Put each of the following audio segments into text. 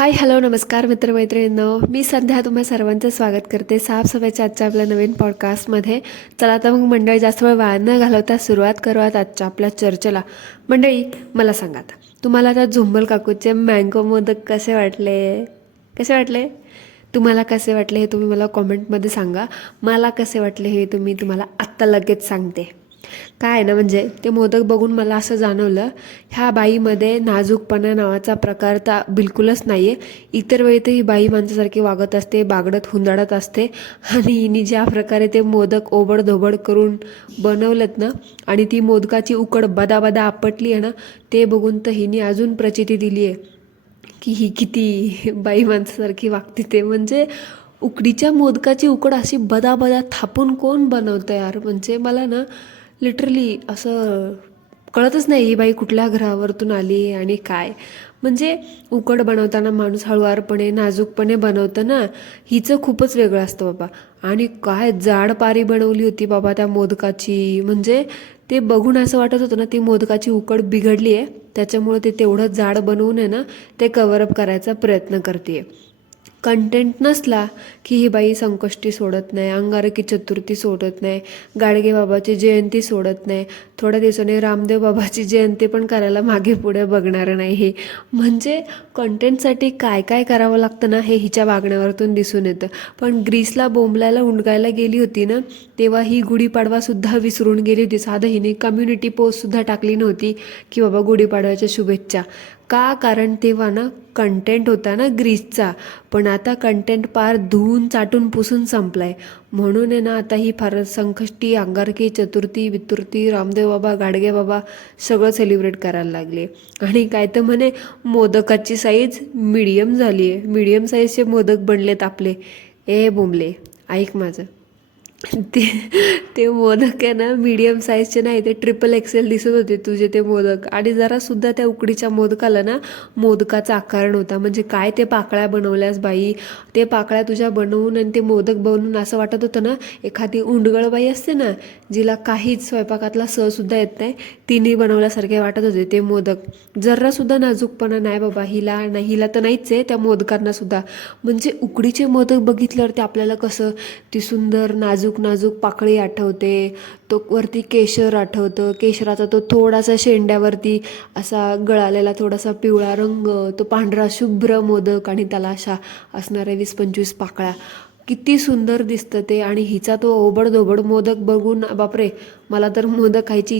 Hi hello नमस्कार मित्रमैत्रिणींनो. मी संध्या तुम्हा सर्वांचं स्वागत करते साफसफाईच्या आजच्या आपल्या नवीन पॉडकास्टमध्ये. चला आता मग मंडळी जास्त वेळ वाया न घालवता सुरुवात करूयात आजच्या आपल्या चर्चेला. मंडळी मला सांगा आता, तुम्हाला आता झुंबल काकूचे मँगो मोदक कसे वाटले तुम्हाला कसे वाटले हे तुम्ही मला कॉमेंटमध्ये सांगा. मला कसे वाटले हे तुम्हाला आत्ता लगेच सांगते. काय आहे ना, म्हणजे ते मोदक बघून मला असं जाणवलं, ह्या बाईमध्ये नाजूकपणा नावाचा प्रकार तर बिलकुलच नाही आहे. इतर वेळी तर ही बाई माणसासारखी वागत असते, बागडत हुंदाडत असते, आणि हिने ज्या प्रकारे ते मोदक ओबडधोबड करून बनवलेत ना, आणि ती मोदकाची उकड बदाबदा आपटली आहे ना, ते बघून तर हिने अजून प्रचिती दिली आहे की ही किती बाई माणसासारखी वागते. ते म्हणजे उकडीच्या मोदकाची उकड अशी बदाबदा थापून कोण बनवतं यार. म्हणजे मला ना लिटरली असं कळतच नाही ही बाई कुठल्या घरावरतून आली आणि काय. म्हणजे उकड बनवताना माणूस हळुवारपणे नाजूकपणे बनवतं ना, हिचं खूपच वेगळं असतं बाबा. आणि काय जाड पारी बनवली होती बाबा त्या मोदकाची. म्हणजे ते बघून असं वाटत होतं ना, ती मोदकाची उकड बिघडली आहे, त्याच्यामुळे ते तेवढं जाड बनवून आहे ना, ते कव्हरअप करायचा प्रयत्न करते. कंटेंट नसला की ही बाई संकष्टी सोडत नाही, अंगारकी चतुर्थी सोडत नाही, गाडगे बाबाची जयंती सोडत नाही, थोड्या दिवसांनी रामदेव बाबाची जयंती पण करायला मागे पुढे बघणार नाही. म्हणजे कंटेंटसाठी काय काय करावं लागतं ना, हे हिच्या वागण्यावरतून दिसून येतं. पण ग्रीसला बोंबलायला उंडगायला गेली होती ना, तेव्हा ही गुढीपाडवासुद्धा विसरून गेली होती. साधं हिने कम्युनिटी पोस्टसुद्धा टाकली नव्हती की बाबा गुढीपाडव्याच्या शुभेच्छा. का? कारण तेव्हा ना कंटेंट होता ना ग्रीसचा, पण आता कंटेंट पार धुवून चाटून पुसून संपलाय. म्हणून आहे ना, आता ही फार संकष्टी, अंगारकी चतुर्थी, वितुर्थी, रामदेव बाबा, गाडगे बाबा सगळं सेलिब्रेट करायला लागले. आणि काय तर म्हणे मोदकाची साईज मीडियम झाली आहे, मीडियम साईजचे मोदक बनलेत आपले. ए बोंबले, ऐक माझं. ते ते मोदक आहे ना मीडियम साईजचे नाही, ते ट्रिपल एक्सेल दिसत होते तुझे ते मोदक. आणि जरासुद्धा त्या उकडीच्या मोदकाला ना मोदकाचा आकार नव्हता. म्हणजे काय ते पाकळ्या बनवल्यास बाई, ते पाकळ्या तुझ्या बनवून आणि ते मोदक बनवून असं वाटत होतं ना, एखादी उंडगळ बाई असते ना, जिला काहीच स्वयंपाकातला सुद्धा येत नाही, तिने बनवल्यासारखे वाटत होते ते मोदक. जरासुद्धा नाजूकपणा नाही बाबा हिला, नाही हिला तर नाहीच आहे, त्या मोदकांना सुद्धा. म्हणजे उकडीचे मोदक बघितल्यावर ते आपल्याला कसं ती सुंदर नाजूक नाजूक पाकळी आठवते, तो वरती केशर आठवतं, केशराचा तो थोडासा शेंड्यावरती असा गळालेला थोडासा पिवळा रंग, तो पांढरा शुभ्र मोदक आणि त्याला अशा असणाऱ्या 20-25 पाकळ्या. किती सुंदर दिसतं ते. आणि हिचा तो ओबडधोबड मोदक बघून बापरे, मला तर मोदक खायची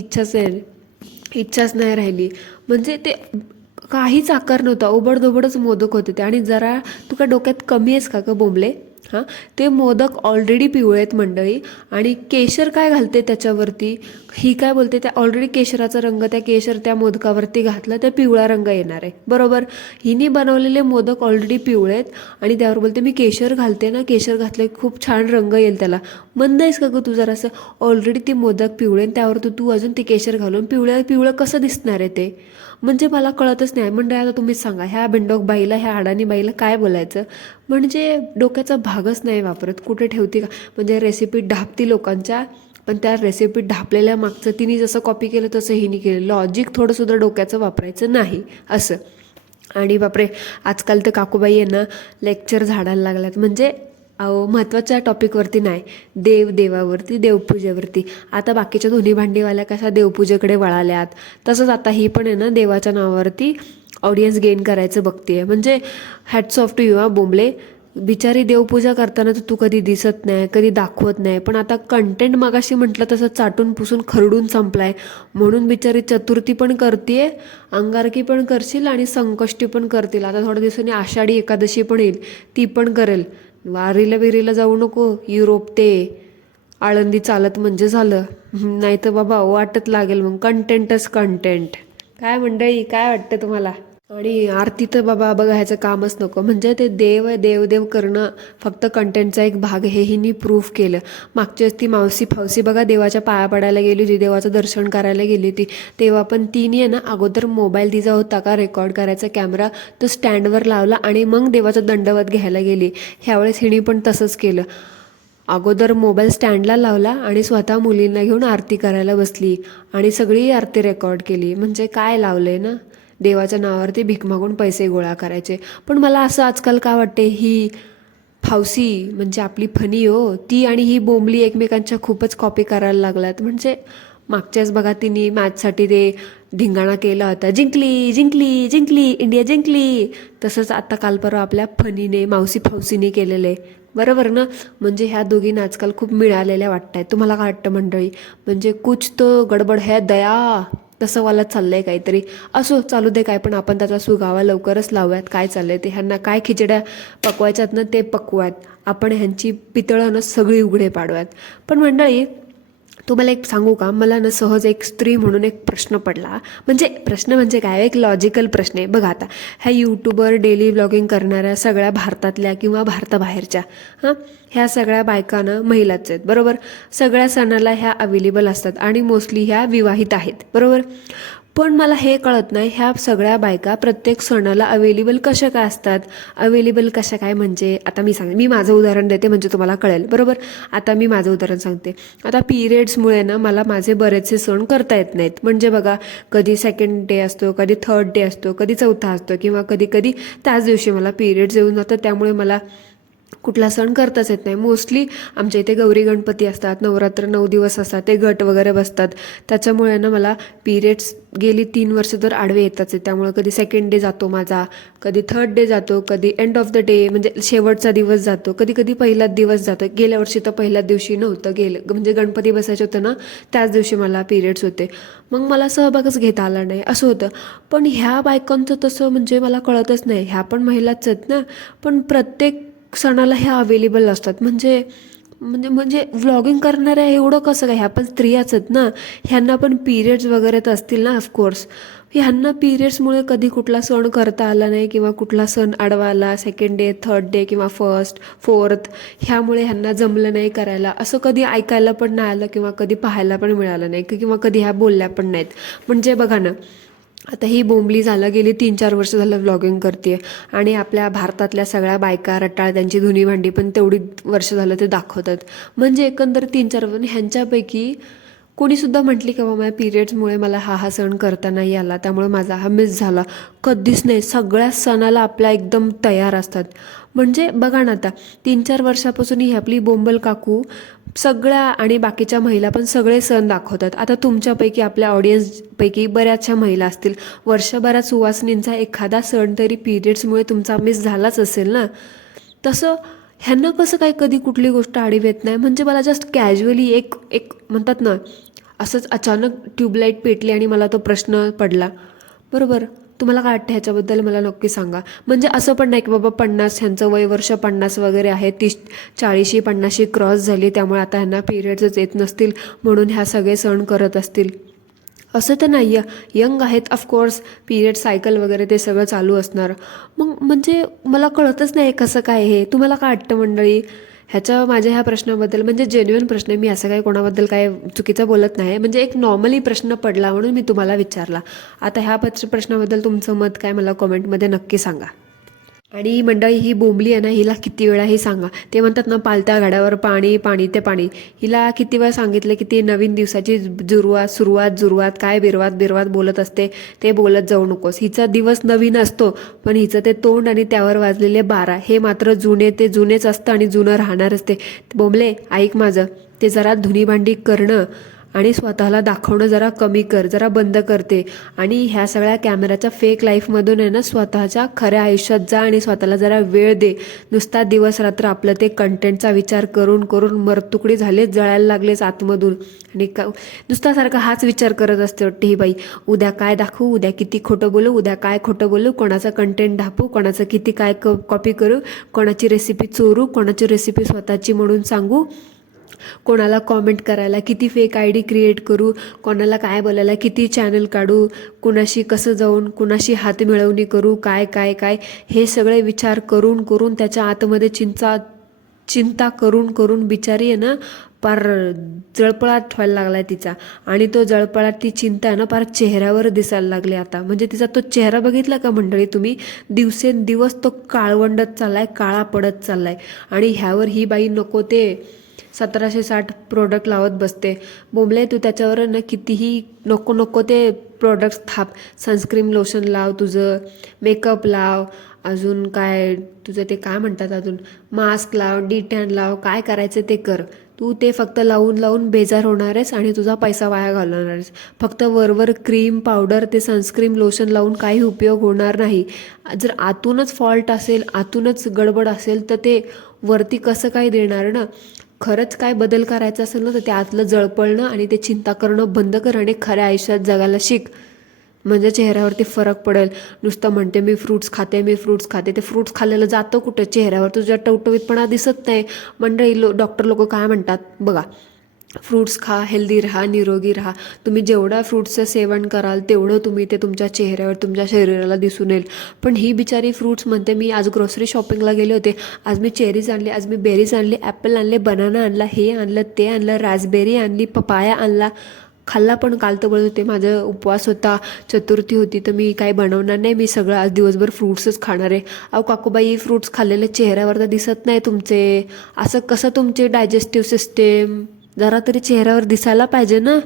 इच्छाच नाही राहिली. म्हणजे ते काहीच आकार नव्हता, ओबडधोबडच मोदक होते ते. आणि जरा तू का डोक्यात कमी आहेस का गं बोंबले? हां, ते मोदक ऑलरेडी पिवळे आहेत मंडळी, आणि केशर काय घालते त्याच्यावरती. ही काय बोलते, त्या ऑलरेडी केशराचा रंग त्या केशर त्या मोदकावरती घातलं तर पिवळा रंग येणार आहे, बरोबर. हिने बनवलेले मोदक ऑलरेडी पिवळे आहेत आणि त्यावर बोलते मी केशर घालते ना, केशर घातले खूप छान रंग येईल त्याला. मंद आहेस का गं तू जरासं? ऑलरेडी ते मोदक पिवळे आणि त्यावर तू अजून ते केशर घालून पिवळं पिवळं कसं दिसणार आहे ते? म्हणजे मला कळतच नाही मंडळी. आता तुम्हीच सांगा, ह्या बिंडोक बाईला, ह्या अडाणी बाईला काय बोलायचं. म्हणजे डोक्याचा भागच नाही वापरत, कुठे ठेवते का. म्हणजे रेसिपी ढापती लोकांच्या, पण त्या रेसिपी ढापलेल्या मागचं तिने जसं कॉपी केलं तसं हिने केलं. लॉजिक थोडंसुद्धा डोक्याचं वापरायचं नाही असं. आणि बापरे, आजकाल तर काकूबाई आहे ना लेक्चर झाडायला लागल्यात. म्हणजे अहो, महत्त्वाच्या टॉपिकवरती नाही, देवावरती, देवपूजेवरती. आता बाकीच्या दोन्ही भांडीवाल्या कशा देवपूजेकडे वळाल्यात, तसंच आता ही पण आहे ना देवाच्या नावावरती ऑडियन्स गेन करायचं बघते. म्हणजे हॅट्स ऑफ टू यू हा बोंबले. बिचारी देवपूजा करताना तर तू कधी दिसत नाही, कधी दाखवत नाही, पण आता कंटेंट मगाशी म्हटलं तसं चाटून पुसून खरडून संपलाय. म्हणून बिचारी चतुर्थी पण करते, अंगारकी पण करशील आणि संकष्टी पण करतील. आता थोड्या दिवसांनी आषाढी एकादशी पण येईल, ती पण करेल. वारीला बिरीला जाऊ नको, युरोप ते आळंदी चालत म्हणजे झालं. नाही तर बाबा वाटत लागेल मग कंटेंटच कंटेंट. काय मंडळी, काय वाटतं तुम्हाला? आणि आरती तर बाबा बघायचं कामच नको. म्हणजे ते देव करणं फक्त कंटेंटचा एक भाग, हे हिनी प्रूफ केलं. मागच्या ती मावशी फावसी बघा देवाच्या पाया पडायला गेली होती, देवाचं दर्शन करायला गेली होती, तेव्हा पण तिने आहे ना अगोदर मोबाईल तिचा होता का रेकॉर्ड करायचा कॅमेरा, तो स्टँडवर लावला आणि मग देवाचा दंडवत घ्यायला गेली. ह्यावेळेस हिने पण तसंच केलं. अगोदर मोबाईल स्टँडला लावला आणि स्वतः मुलींना घेऊन आरती करायला बसली आणि सगळी आरती रेकॉर्ड केली. म्हणजे काय लावलंय ना, देवाच्या नावावरती भीक मागून पैसे गोळा करायचे. पण मला असं आजकाल का वाटते, ही फावसी म्हणजे आपली फनी हो, ती आणि ही बोंबली एकमेकांच्या खूपच कॉपी करायला लागल्यात. म्हणजे मागच्याच बघा तिने मॅचसाठी ते धिंगाणा केला होता, जिंकली जिंकली जिंकली इंडिया जिंकली. तसंच आता काल परवा आपल्या फनीने मावशी फावसीने केलेलं आहे, बरोबर ना. म्हणजे ह्या दोघींना आजकाल खूप मिळालेल्या वाटत आहेत. तुम्हाला काय वाटतं मंडळी? म्हणजे कुछ तो गडबड है दया, तसं वाला चाललंय काहीतरी. असो, चालू दे काय पण, आपण त्याचा सुगावा लवकरच लावूयात. काय चाललंय ते, ह्यांना काय खिचड्या पकवायच्यात ना ते पकवायत. आपण ह्यांची पितळं ना सगळी उघडे पाडूयात. पण मंडळी, तुम्हाला एक सांगू का, मला ना सहज एक स्त्री म्हणून एक प्रश्न पडला. म्हणजे प्रश्न म्हणजे काय, एक लॉजिकल प्रश्न आहे बघा. आता ह्या यूट्यूबर, डेली ब्लॉगिंग करणाऱ्या सगळ्या भारतातल्या किंवा भारताबाहेरच्या ह्या सगळ्या बायकांना महिलाच आहेत, बरोबर. सगळ्या सणाला ह्या अवेलेबल असतात आणि मोस्टली ह्या विवाहित आहेत, बरोबर. पण मला हे कळत नाही, ह्या सगळ्या बायका प्रत्येक सणाला अवेलेबल कशा काय असतात. अवेलेबल कशा काय म्हणजे, आता मी माझं उदाहरण देते म्हणजे तुम्हाला कळेल, बरोबर. आता मी माझं उदाहरण सांगते. आता पिरियड्समुळे ना मला माझे बरेचसे सण करता येत नाहीत. म्हणजे बघा, कधी सेकंड डे असतो, कधी थर्ड डे असतो, कधी चौथा असतो, किंवा कधी कधी त्याच दिवशी मला पिरियड्स येऊन जातं. त्यामुळे मला कुठला सण करताच येत नाही. मोस्टली आमच्या इथे गौरी गणपती असतात, नवरात्र 9 दिवस असतात, ते गट वगैरे बसतात. त्याच्यामुळे ना मला पिरियड्स गेली 3 वर्ष तर आडवे येताच आहे. त्यामुळे कधी सेकंड डे जातो माझा, कधी थर्ड डे जातो, कधी एंड ऑफ द डे म्हणजे शेवटचा दिवस जातो, कधी कधी पहिलाच दिवस जातो. गेल्या वर्षी तर पहिल्याच दिवशी नव्हतं गेलं, म्हणजे गणपती बसायचे होतं ना त्याच दिवशी मला पिरियड्स होते. मग मला सहभागच घेता आला नाही, असं होतं. पण ह्या बायकांचं तसं म्हणजे मला कळतच नाही. ह्या पण महिलाच आहेत ना, पण प्रत्येक सणाला ह्या अवेलेबल असतात. म्हणजे म्हणजे म्हणजे व्लॉगिंग करणाऱ्या एवढं कसं काय, ह्या पण स्त्रियाच आहेत ना, ह्यांना पण पिरियड्स वगैरे तर असतील ना ऑफकोर्स. ह्यांना पिरियड्समुळे कधी कुठला सण करता आला नाही, किंवा कुठला सण आडवा आला, सेकंड डे, थर्ड डे किंवा फर्स्ट, फोर्थ, ह्यामुळे ह्यांना जमलं नाही करायला, असं कधी ऐकायला पण नाही आलं, किंवा कधी पाहायला पण मिळालं नाही, किंवा कधी ह्या बोलल्या पण नाहीत. म्हणजे बघा ना, आता ही बोंबली झालं, गेली 3-4 वर्ष झालं व्लॉगिंग करते, आणि आपल्या भारतातल्या सगळ्या बायका रटाळ, त्यांची धुनी भांडी पण तेवढी वर्ष झालं ते दाखवतात. म्हणजे एकंदर 3-4 वर्ष. ह्यांच्यापैकी कोणीसुद्धा म्हटली का बाबा माझ्या पिरियड्समुळे मला हा सण करता नाही आला, त्यामुळे माझा हा मिस झाला? कधीच नाही. सगळ्या सणाला आपल्या एकदम तयार असतात. म्हणजे बघा ना, आता 3-4 वर्षापासून ही आपली बोंबल काकू सगळ्या, आणि बाकीच्या महिला पण सगळे सण दाखवतात. आता तुमच्यापैकी, आपल्या ऑडियन्सपैकी बऱ्याचशा महिला असतील, वर्षभरात सुवासिनींचा एखादा सण तरी पिरियड्समुळे तुमचा मिस झालाच असेल ना. तसं ह्यांना कसं काय कधी कुठली गोष्ट आडवी येत नाही. म्हणजे मला जस्ट कॅज्युअली एक एक म्हणतात ना, असंच अचानक ट्यूबलाईट पेटली आणि मला तो प्रश्न पडला, बरोबर. तुम्हाला काय वाटतं ह्याच्याबद्दल, मला नक्की सांगा. म्हणजे असं पण नाही की बाबा 50, ह्यांचं वय वर्ष 50 वगैरे आहे, 30, 40-50 क्रॉस झाली, त्यामुळे आता ह्यांना पिरियड्सच येत नसतील म्हणून ह्या सगळे सण करत असतील, असं तर नाही आहे. यंग आहेत ऑफकोर्स, पिरियड सायकल वगैरे ते सगळं चालू असणार. मग म्हणजे मला कळतच नाही कसं काय हे. तुम्हाला काय वाटतं मंडळी माझ्या ह्या प्रश्नाबद्दल? म्हणजे जेन्युइन प्रश्न आहे, मी असं काही कोणाबद्दल काय चुकीचं बोलत नाही. म्हणजे एक नॉर्मली प्रश्न पडला म्हणून मी तुम्हाला विचारला. आता ह्या प्रश्नाबद्दल तुमचं मत काय, मला कॉमेंटमध्ये नक्की सांगा. आणि मंडळी, ही बोंबली आहे ना, हिला किती वेळा हे सांगा. ते म्हणतात ना, पालत्या घड्यावर पाणी पाणी ते पाणी. हिला किती वेळा सांगितलं की ती नवीन दिवसाची सुरुवात काय बिरवात बोलत असते, ते बोलत जाऊ नकोस. हिचा दिवस नवीन असतो, पण हिचं ते तोंड आणि त्यावर वाजलेले 12 हे मात्र ते जुनेच असतं आणि जुनं राहणारच ते. बोंबले, ऐक माझं, ते जरा धुनी भांडी करणं आणि स्वतःला दाखवणं जरा कमी कर, जरा बंद करते. आणि ह्या सगळ्या कॅमेराच्या फेक लाईफमधून आहे ना, स्वतःच्या खऱ्या आयुष्यात जा आणि स्वतःला जरा वेळ दे. नुसता दिवस रात्र आपलं ते कंटेंटचा विचार करून करून मरतुकडी झालेच, जळायला लागलेच आतमधून. आणि नुसता सारखा हाच विचार करत असते वाटते ही बाई, उद्या काय दाखवू, उद्या किती खोटं बोलू, उद्या काय खोटं बोलू, कोणाचं कंटेंट ढापू, कोणाचं किती काय कॉपी करू, कोणाची रेसिपी चोरू, कोणाची रेसिपी स्वतःची म्हणून सांगू, कोणाला कॉमेंट करायला किती फेक ID क्रिएट करू, कोणाला काय बोलायला किती चॅनल काढू, कुणाशी कसं जाऊन कुणाशी हात मिळवणी करू, काय काय काय, हे सगळे विचार करून करून त्याच्या आतमध्ये चिंता करून करून बिचारी आहे ना, पार जळपळाट व्हायला लागलाय तिचा. आणि तो जळपळाट, ती चिंता आहे ना, पार चेहऱ्यावर दिसायला लागली आता. म्हणजे तिचा तो चेहरा बघितला का मंडळी तुम्ही? दिवसेंदिवस तो काळवंडत चाललाय, काळा पडत चाललाय. आणि ह्यावर ही बाई नको ते 1760 प्रोडक्ट लावत बसते. बोंबले तू त्याच्यावर ना कितीही नको नको ते प्रोडक्ट्स थाप. सनस्क्रीन लोशन लाव, तुझं मेकअप लाव, अजून काय तुझं ते काय म्हणतात, अजून मास्क लाव, डिटॅन लाव, काय करायचं ते कर. तू ते फक्त लावून लावून बेजार होणार आहेस आणि तुझा पैसा वाया घालवणार आहेस. फक्त वरवर क्रीम पावडर ते सनस्क्रीन लोशन लावून काही उपयोग होणार नाही. जर आतूनच फॉल्ट असेल, आतूनच गडबड असेल, तर ते वरती कसं काय देणार ना. खरंच काय बदल करायचा असेल ना, तर ते आतलं जळपळणं आणि ते चिंता करणं बंद कर आणि खऱ्या आयुष्यात जगायला शिक. म्हणजे चेहऱ्यावरती फरक पडेल. नुसतं म्हणते मी फ्रूट्स खाते, मी फ्रूट्स खाते, ते फ्रूट्स खाल्लेलं जातं कुठे? चेहऱ्यावर तुझ्या टवटवीतपणा दिसत नाही. मंडळी डॉक्टर लोक काय म्हणतात बघा, फ्रूट्स खा, हेल्दी राहा, निरोगी राहा. तुम्ही जेवढा फ्रूट्सचं सेवन कराल तेवढं तुम्ही ते तुमच्या चेहऱ्यावर, तुमच्या शरीराला दिसून येईल. पण ही बिचारी फ्रूट्स म्हणते मी आज ग्रोसरी शॉपिंगला गेले होते, आज मी चेरीज आणली, आज मी बेरीज आणली, ॲपल आणले, बनाना आणला, हे आणलं, ते आणलं, रास्बेरी आणली, पपाया आणला. खाल्ला पण काल तर बोलत होते माझा उपवास होता, चतुर्थी होती, तर मी काही बनवणार नाही, मी सगळं आज दिवसभर फ्रूट्सच खाणार आहे. अहो काकूबाई, फ्रूट्स खाल्लेले चेहऱ्यावर तर दिसत नाही तुमचे. असं कसं तुमचे डायजेस्टिव्ह सिस्टेम जरा तरी चेहऱ्यावर दिसायला पाहिजे ना.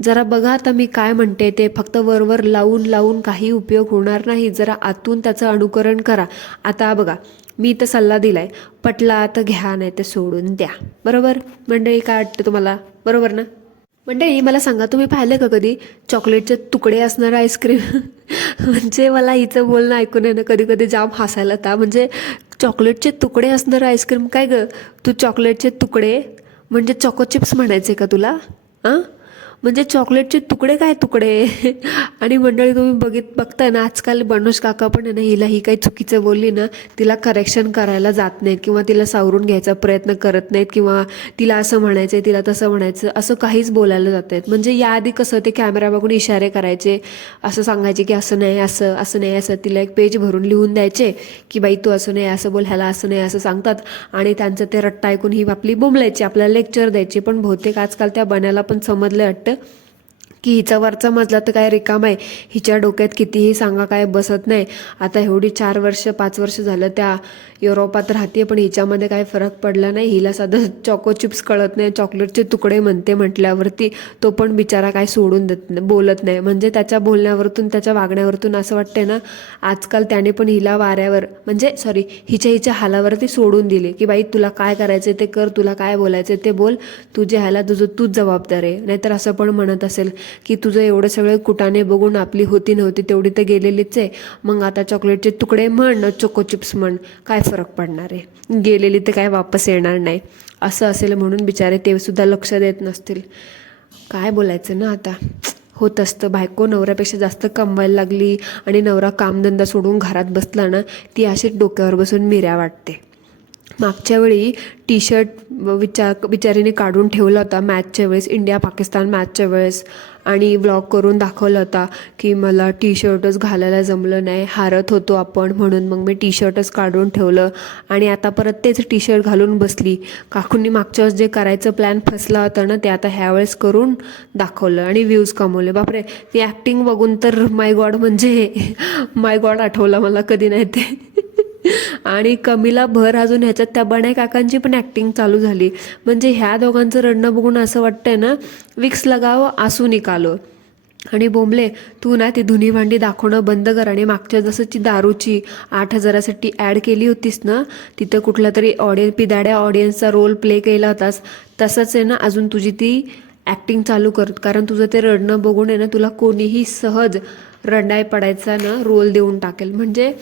जरा बघा आता मी काय म्हणते ते. फक्त वरवर लावून लावून काही उपयोग होणार नाही. जरा आतून त्याचं अनुकरण करा. आता बघा, मी तर सल्ला दिलाय, पटला तर घ्या, नाही तर सोडून द्या. बरोबर मंडळी? काय वाटतं तुम्हाला? बरोबर ना मंडळी? मला सांगा, तुम्ही पाहिलं का कधी चॉकलेटचे तुकडे असणारं आईस्क्रीम? म्हणजे मला हिचं बोलणं ऐकून आहे ना कधी कधी जाम हसायला येतं. म्हणजे चॉकलेटचे तुकडे असणारं आईस्क्रीम काय ग? तू चॉकलेटचे तुकडे म्हणजे चॉको चिप्स म्हणायचे का तुला? हां, म्हणजे चॉकलेटचे तुकडे काय तुकडे? आणि मंडळी तुम्ही बघताय ना, आजकाल बनोश काका पण आहे ना, हिला ही काही चुकीचं बोलली ना, तिला करेक्शन करायला जात नाहीत किंवा तिला सावरून घ्यायचा प्रयत्न करत नाहीत किंवा तिला असं म्हणायचं, तिला तसं म्हणायचं, असं काहीच बोलायला जात नाहीत. म्हणजे याआधी कसं ते कॅमेरा बघून इशारे करायचे, असं सांगायचे की असं नाही, असं असं नाही, असं. तिला एक पेज भरून लिहून द्यायचे की बाई तू असं नाही, असं बोल, ह्याला असं नाही, असं सांगतात. आणि त्यांचं ते रट्टा ऐकून ही आपली बोंबलायची, आपल्याला लेक्चर द्यायची. पण बहुतेक आजकाल त्या बनायला पण समजलं वाटतं की हिचा वरचा मजला तर काय रिकाम आहे, हिच्या डोक्यात कितीही सांगा काय बसत नाही. आता एवढी 4 वर्ष 5 वर्ष झालं त्या युरोपात राहते, पण हिच्यामध्ये काय फरक पडला नाही. हिला साधं चॉको चिप्स कळत नाही, चॉकलेटचे तुकडे म्हणते म्हटल्यावरती तो पण बिचारा काय सोडून देत नाही, बोलत नाही. म्हणजे त्याच्या बोलण्यावरतून, त्याच्या वागण्यावरतून असं वाटतंय ना, आजकाल त्याने पण हिला वाऱ्यावर, म्हणजे सॉरी, हिच्या हालावरती सोडून दिले की बाई तुला काय करायचं ते कर, तुला काय बोलायचं ते बोल, तुझ्या ह्याला तूच जबाबदार आहे. नाहीतर असं पण म्हणत असेल की तुझं एवढं सगळं कुटाने बघून आपली होती नव्हती तेवढी तर गेलेलीच आहे, मग आता चॉकलेटचे तुकडे म्हण, चोको चिप्स म्हण, काय फरक पडणार आहे? गेलेली तर काय वापस येणार नाही. असं असेल म्हणून बिचारे ते सुद्धा लक्ष देत नसतील. काय बोलायचं ना आता. होत असतं, बायको नवऱ्यापेक्षा जास्त कमवायला लागली आणि नवरा कामधंदा सोडून घरात बसला ना, ती अशीच डोक्यावर बसून मिऱ्या वाटते. मागच्या वेळी टी शर्ट बिचारीने काढून ठेवला होता मॅचच्या वेळेस, इंडिया पाकिस्तान मॅचच्या वेळेस, आणि व्लॉग करून दाखवला होता की मला टी शर्टच घालायला जमलं नाही, हारत होतो आपण, म्हणून मग मी टी शर्टच काढून ठेवलं. आणि आता परत तेच टी शर्ट घालून बसली. काकूंनी मागच्या वेळेस जे करायचं प्लॅन फसला होता ना, ते आता ह्यावेळेस करून दाखवलं आणि व्ह्यूज कमवले. बापरे, ती ॲक्टिंग बघून तर माय गॉड, म्हणजे माय गॉड आठवलं मला, कधी नाही ते. आणि कमीला भर अजून ह्याच्यात त्या बनाई काकांची पण ॲक्टिंग चालू झाली. म्हणजे ह्या दोघांचं रडणं बघून असं वाटतंय ना, विक्स लगावं आसू निकालो. आणि बोंबले, तू ना ती धुनी भांडी दाखवणं बंद कर. आणि मागच्या जसं ती दारूची 8,000साठी ॲड केली होतीस ना, तिथं कुठला तरी पिदाड्या ऑडियन्सचा रोल प्ले केला होतास, तसंच आहे ना अजून तुझी ती ॲक्टिंग चालू कर. कारण तुझं ते रडणं बघून आहे ना, तुला कोणीही सहज रडाय पडायचा ना रोल देऊन टाकेल. म्हणजे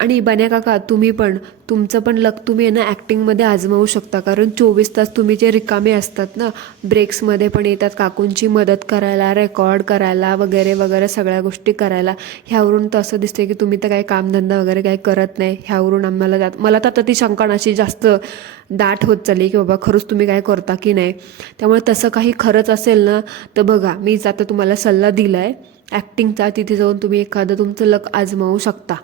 आणि बन्या काका, तुम्ही पण तुमचं पण लक तुम्ही आहे ना ॲक्टिंगमध्ये आजमावू शकता. कारण 24 तास तुम्ही जे रिकामे असतात ना, ब्रेक्समध्ये पण येतात काकूंची मदत करायला, रेकॉर्ड करायला, वगैरे वगैरे सगळ्या गोष्टी करायला. ह्यावरून तर असं दिसते की तुम्ही तर काही कामधंदा वगैरे काही करत नाही. ह्यावरून मला तर आता ती शंका अशी जास्त दाट होत चालली की बाबा खरंच तुम्ही काय करता की नाही. त्यामुळे तसं काही खरंच असेल ना, तर बघा, मीच आता तुम्हाला सल्ला दिला आहे ॲक्टिंगचा. तिथे जाऊन तुम्ही एखादं तुमचं लक आजमावू शकता,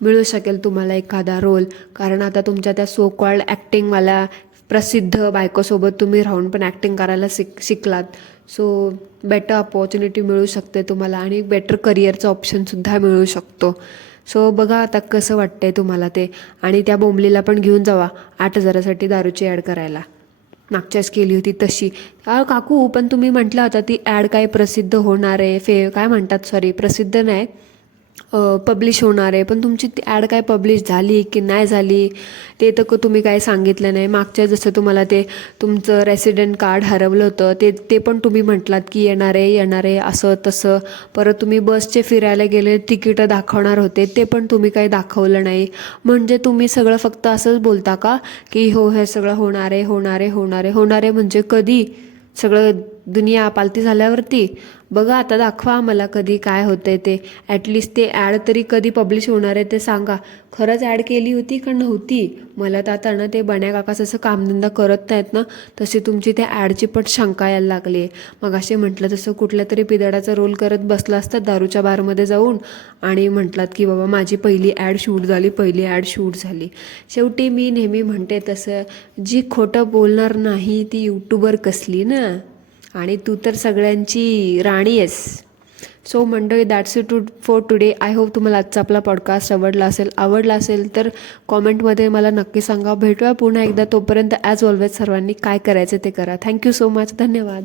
मिळू शकेल तुम्हाला एखादा रोल. कारण आता तुमच्या त्या सो कॉल्ड ॲक्टिंगवाल्या प्रसिद्ध बायकोसोबत तुम्ही राहून पण ॲक्टिंग करायला शिकलात. सो बेटर अपॉर्च्युनिटी मिळू शकते तुम्हाला आणि बेटर करिअरचा ऑप्शनसुद्धा मिळू शकतो. सो बघा आता कसं वाटतंय तुम्हाला ते. आणि त्या बोंबलीला पण घेऊन जावा 8,000साठी दारूची ॲड करायला. मागच्याच केली होती तशी. काकू पण तुम्ही म्हटलं होता ती ॲड काय प्रसिद्ध होणार आहे, काय म्हणतात, सॉरी प्रसिद्ध नाही, पब्लिश होणार आहे, पण तुमची ती ॲड काय पब्लिश झाली की नाही झाली ते तर तुम्ही काय सांगितलं नाही. मागच्या जसं तुम्हाला ते तुमचं रेसिडेंट कार्ड हरवलं होतं ते पण तुम्ही म्हटलात की येणार आहे असं तसं. परत तुम्ही बसचे फिरायला गेले तिकीटं दाखवणार होते ते पण तुम्ही काही दाखवलं नाही. म्हणजे तुम्ही सगळं फक्त असंच बोलता का की हो हे सगळं होणार आहे म्हणजे कधी? सगळं दुनिया पालती झाल्यावरती? बघा आता दाखवा आम्हाला कधी काय होतंय ते. ॲटलिस्ट ते ॲड तरी कधी पब्लिश होणार आहे ते सांगा. खरंच ॲड केली होती का नव्हती? मला तर आता ना ते बन्या काका जसं कामधंदा करत नाहीत ना तशी तुमची त्या ॲडची पण शंका यायला लागली आहे. मग असे म्हटलं तसं कुठल्या तरी पिदडाचा रोल करत बसला असतात दारूच्या बारमध्ये जाऊन आणि म्हटलात की बाबा माझी पहिली ॲड शूट झाली. शेवटी मी नेहमी म्हणते तसं, जी खोटं बोलणार नाही ती यूट्यूबर कसली ना. आणि तू तर सगळ्यांची राणी आहेस. सो मंडळी, that's it for today. I hope तुम्हाला आजचा आपला पॉडकास्ट आवडला असेल तर कॉमेंटमध्ये मला नक्की सांगा. भेटूया पुन्हा एकदा. तोपर्यंत ॲज ऑलवेज सर्वांनी काय करायचं ते करा. Thank you so much. धन्यवाद.